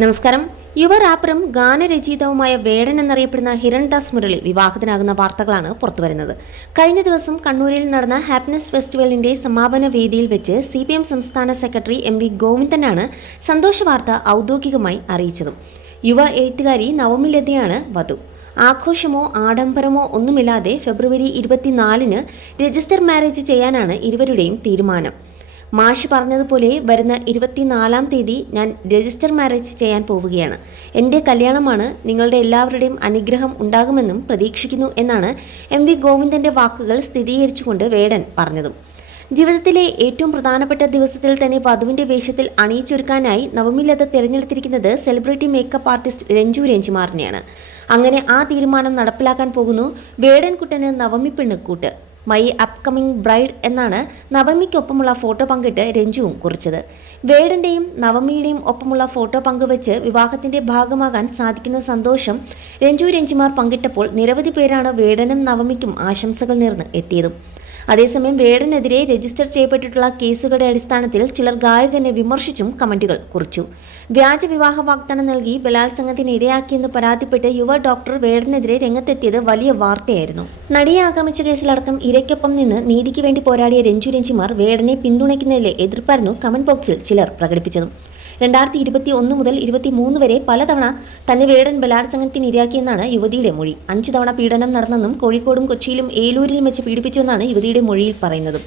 നമസ്കാരം. യുവ റാപ്പറും ഗാനരചയിതാവുമായ വേടൻ എന്നറിയപ്പെടുന്ന ഹിരൺദാസ് മുരളി വിവാഹത്തിനാകുന്ന വാർത്തകളാണ് പുറത്തുവരുന്നത്. കഴിഞ്ഞ ദിവസം കണ്ണൂരിൽ നടന്ന ഹാപ്പിനെസ് ഫെസ്റ്റിവലിന്റെ സമാപന വേദിയിൽ വെച്ച് സി സംസ്ഥാന സെക്രട്ടറി എം വി ഗോവിന്ദനാണ് സന്തോഷ വാർത്ത ഔദ്യോഗികമായി അറിയിച്ചതും. യുവ എഴുത്തുകാരി നവമിലതയാണ് വധു. ആഘോഷമോ ആഡംബരമോ ഒന്നുമില്ലാതെ ഫെബ്രുവരി ഇരുപത്തിനാലിന് രജിസ്റ്റർ മാരേജ് ചെയ്യാനാണ് ഇരുവരുടെയും തീരുമാനം. മാഷ് പറഞ്ഞതുപോലെ വരുന്ന ഇരുപത്തിനാലാം തീയതി ഞാൻ രജിസ്റ്റർ മാരേജ് ചെയ്യാൻ പോവുകയാണ്. എന്റെ കല്യാണമാണ് നിങ്ങളുടെ എല്ലാവരുടെയും അനുഗ്രഹം ഉണ്ടാകുമെന്നും പ്രതീക്ഷിക്കുന്നു എന്നാണ് എം വി ഗോവിന്ദന്റെ വാക്കുകൾ സ്ഥിരീകരിച്ചുകൊണ്ട് വേടൻ പറഞ്ഞതും. ജീവിതത്തിലെ ഏറ്റവും പ്രധാനപ്പെട്ട ദിവസത്തിൽ തന്നെ വധുവിന്റെ വേഷത്തിൽ അണിയിച്ചൊരുക്കാനായി നവമിലത തിരഞ്ഞെടുത്തിരിക്കുന്നത് സെലിബ്രിറ്റി മേക്കപ്പ് ആർട്ടിസ്റ്റ് രഞ്ജു രഞ്ജിമാറിനെയാണ് അങ്ങനെ ആ തീരുമാനം നടപ്പിലാക്കാൻ പോകുന്നു വേടൻകുട്ടന് നവമി പെണ്ണുകൂട്ട് മൈ അപ്കമിംഗ് ബ്രൈഡ് എന്നാണ് നവമിക്കൊപ്പമുള്ള ഫോട്ടോ പങ്കിട്ട് രഞ്ജുവും കുറിച്ചത്. വേടന്റെയും നവമിയുടെയും ഒപ്പമുള്ള ഫോട്ടോ പങ്കുവച്ച് വിവാഹത്തിന്റെ ഭാഗമാകാൻ സാധിക്കുന്ന സന്തോഷം രഞ്ജു രഞ്ജിമാർ പങ്കിട്ടപ്പോൾ നിരവധി പേരാണ് വേടനും നവമിക്കും ആശംസകൾ നേർന്ന് എത്തിയതും. അതേസമയം വേടനെതിരെ രജിസ്റ്റർ ചെയ്യപ്പെട്ടിട്ടുള്ള കേസുകളുടെ അടിസ്ഥാനത്തിൽ ചിലർ ഗായകനെ വിമർശിച്ചും കമന്റുകൾ കുറിച്ചു. വ്യാജ വിവാഹ വാഗ്ദാനം നൽകി ബലാത്സംഗത്തിന് ഇരയാക്കിയെന്ന് പരാതിപ്പെട്ട് യുവ ഡോക്ടർ വേടനെതിരെ രംഗത്തെത്തിയത് വലിയ വാർത്തയായിരുന്നു. നടിയെ ആക്രമിച്ച കേസിലടക്കം ഇരയ്ക്കൊപ്പം നിന്ന് നീതിക്ക് വേണ്ടി പോരാടിയ രഞ്ജു രഞ്ജിമാർ വേടനെ പിന്തുണയ്ക്കുന്നതിലെ എതിർപ്പായിരുന്നു കമന്റ് ബോക്സിൽ ചിലർ പ്രകടിപ്പിച്ചതും. രണ്ടായിരത്തി ഇരുപത്തി ഒന്ന് മുതൽ ഇരുപത്തി മൂന്ന് വരെ പലതവണ തന്നെ വേടൻ ബലാത്സംഗത്തിന് ഇരയാക്കിയെന്നാണ് യുവതിയുടെ മൊഴി. അഞ്ച് തവണ പീഡനം നടന്നെന്നും കോഴിക്കോടും കൊച്ചിയിലും ഏലൂരിലും വെച്ച് പീഡിപ്പിച്ചുവെന്നാണ് യുവതിയുടെ മൊഴിയിൽ പറയുന്നത്.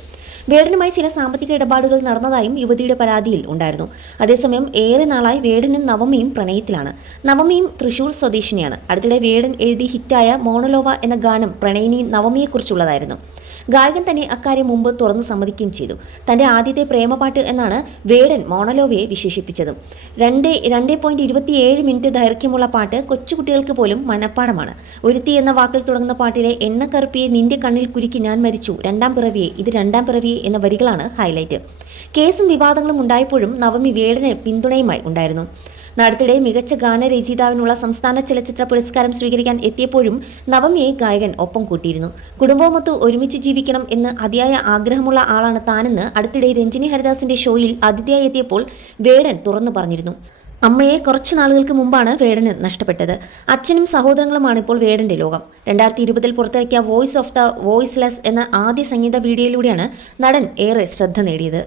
വേടനുമായി ചില സാമ്പത്തിക ഇടപാടുകൾ നടന്നതായും യുവതിയുടെ പരാതിയിൽ ഉണ്ടായിരുന്നു. അതേസമയം ഏറെ നാളായി വേടനും നവമിയും പ്രണയത്തിലാണ്. നവമിയും തൃശൂർ സ്വദേശിനിയാണ്. അടുത്തിടെ വേടൻ എഴുതി ഹിറ്റായ മോണലോവ എന്ന ഗാനം പ്രണയിനി നവമിയെക്കുറിച്ചുള്ളതായിരുന്നു. ഗായകൻ തന്നെ അക്കാര്യം മുമ്പ് തുറന്നു സമ്മതിക്കുകയും ചെയ്തു. തന്റെ ആദ്യത്തെ പ്രേമപാട്ട് എന്നാണ് വേടൻ മോണലോവയെ വിശേഷിപ്പിച്ചത്. രണ്ട് രണ്ട് പോയിന്റ് ഇരുപത്തിയേഴ് മിനിറ്റ് ദൈർഘ്യമുള്ള പാട്ട് കൊച്ചുകുട്ടികൾക്ക് പോലും മനഃപ്പാടമാണ്. ഒരുത്തി എന്ന വാക്കിൽ തുടങ്ങുന്ന പാട്ടിലെ എണ്ണക്കറുപ്പിയെ നിന്റെ കണ്ണിൽ കുരുക്കി ഞാൻ മരിച്ചു. രണ്ടാം പിറവിയെ. ഇത് രണ്ടാം പിറവിയെ എന്ന വരികളാണ് ഹൈലൈറ്റ്. കേസും വിവാദങ്ങളും ഉണ്ടായപ്പോഴും നവമി വേടന് പിന്തുണയുമായി ഉണ്ടായിരുന്നു. അടുത്തിടെ മികച്ച ഗാനരചയിതാവിനുള്ള സംസ്ഥാന ചലച്ചിത്ര പുരസ്കാരം സ്വീകരിക്കാൻ എത്തിയപ്പോഴും നവമിയെ ഗായകൻ ഒപ്പം കൂട്ടിയിരുന്നു. കുടുംബവുമൊത്ത് ഒരുമിച്ച് ജീവിക്കണം എന്ന് അതിയായ ആഗ്രഹമുള്ള ആളാണ് താനെന്ന് അടുത്തിടെ രഞ്ജിനി ഹരിദാസിന്റെ ഷോയിൽ അതിഥിയായി എത്തിയപ്പോൾ വേടൻ തുറന്നു പറഞ്ഞിരുന്നു. അമ്മയെ കുറച്ച് നാളുകൾക്ക് മുമ്പാണ് വേടന് നഷ്ടപ്പെട്ടത്. അച്ഛനും സഹോദരങ്ങളുമാണ് ഇപ്പോൾ വേടന്റെ ലോകം. രണ്ടായിരത്തി ഇരുപതിൽ പുറത്തിറക്കിയ വോയിസ് ഓഫ് ദ വോയിസ്ലെസ് എന്ന ആദ്യ സംഗീത വീഡിയോയിലൂടെയാണ് നടൻ ഏറെ ശ്രദ്ധ നേടിയത്.